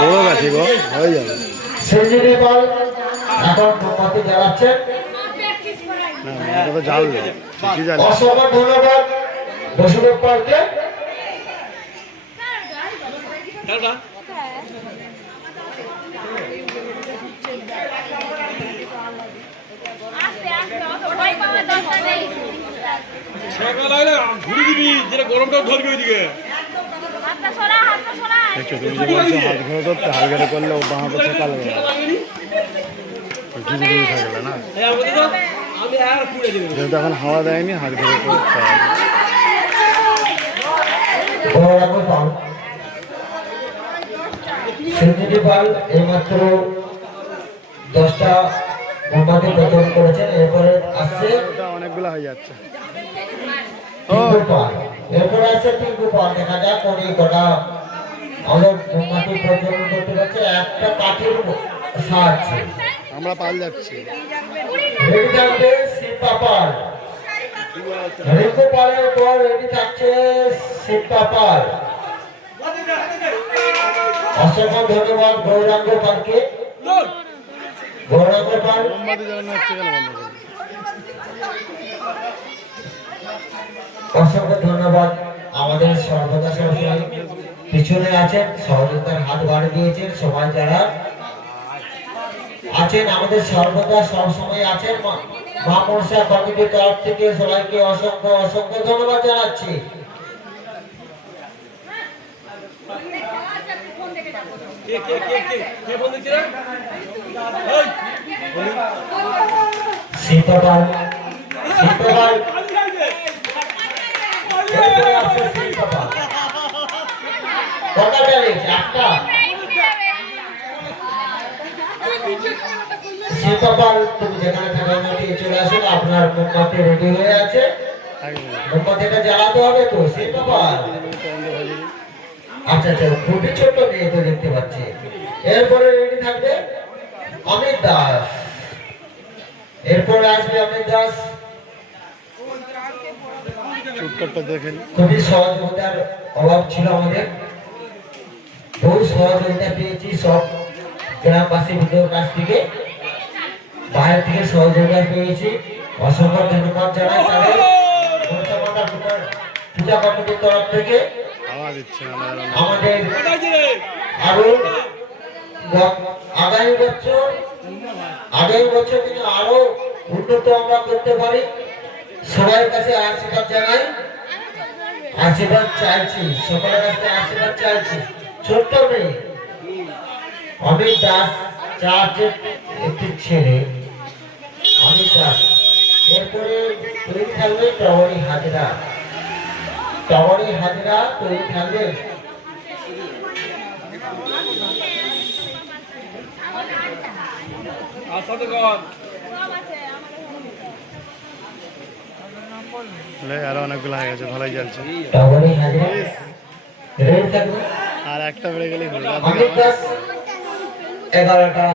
বড় গাছে গো হয়ে যাবে। সেঞ্জুরি বল এখন মোমবাতি জ্বালাচ্ছেন। না এটা তো জাল কি জাল। অসংখ্য ধন্যবাদ বসুদেব পালকে। ঘুরে দিবি যেটা গরমটাও ধরবি ওইদিকে। দেখছো তুমি যে বলছো হাত ঘরে ধরতে হাত ঘরে করলে ও বাঁ পাশে কালো হয়ে যাবে। ঘুরে ঘুরে থাকবে না যেহেতু এখন হাওয়া দেয়নি হাত ঘরে করতে হবে। সেঞ্জুরি বল এইমাত্র 10টা মোমবাতি প্রদান করেছেন। এরপরে আসছে ওটা অনেকগুলো হয়ে যাচ্ছে। টিঙ্কু পাল। এরপরে আসছে টিঙ্কু পাল। দেখা যাক কোনি কটা আমাদের মোমবাতি প্রজ্বলন করতে পারছে। একটা কাঠির সাহায্যে আমরা পাল যাচ্ছি। রেডি থাকবে শিল্পা পাল। রিঙ্কু পালের পর রেডি থাকছে শিল্পা পাল। অসংখ্য ধন্যবাদ গৌরাঙ্গ পালকে। গৌরাঙ্গ পাল মোমবাতি জ্বালানো হচ্ছে কেন বন্ধ করবে। অসংখ্য ধন্যবাদ আমাদের সর্বদা সবসময় পিছনে আছেন, সহযোগিতার হাত বাড়িয়ে দিয়েছেন সবাই যারা আছেন আমাদের সর্বদা সবসময় আছেন। মা মনসা কমিটির তরফ থেকে সবাইকে অসংখ্য অসংখ্য ধন্যবাদ জানাচ্ছি। শীতকাল শীতকাল কটা চ্যালেঞ্জ একটা শীতকাল তুমি যেখানে থাকা চলে আসুন। আপনার মোমবাতি রেডি হয়ে আছে। মোমবাতিটা জ্বালাতে হবে তো শীতকাল। আচ্ছা আচ্ছা খুবই ছোট্ট মেয়ে তো দেখতে পাচ্ছি। এরপরে রেডি থাকবে অমিত দাস। এরপরে আসবে অমিত দাস। খুবই সহযোগিতার অভাব ছিল আমাদের। বহু সহযোগিতা পেয়েছি সব গ্রামবাসী বৃন্দের কাছ থেকে, বাইরে থেকে সহযোগিতা পেয়েছি। অসংখ্য ধন্যবাদ জানাই তাদের পূজা কমিটির তরফ থেকে। আমাদের আরো আগামী বছর কিন্তু আরো উন্নত আমরা করতে পারি। সবার কাছে আশীর্বাদ জানাই, আশীর্বাদ চাইছি, সকলের কাছে আশীর্বাদ চাইছি। ছোট্ট মেয়ে অমিত দাস চার্চের একটি ছেলে অমিত দাস। এরপরে তৈরি থাকবে টগরি হাজরা। টগরি হাজরা তৈরি থাকবে। আরো অনেকগুলো হয়ে গেছে, ভালোই চলছে। টগরি হাজরা রেডি থাকবে। আর একটা বেড়ে গেলে 11টা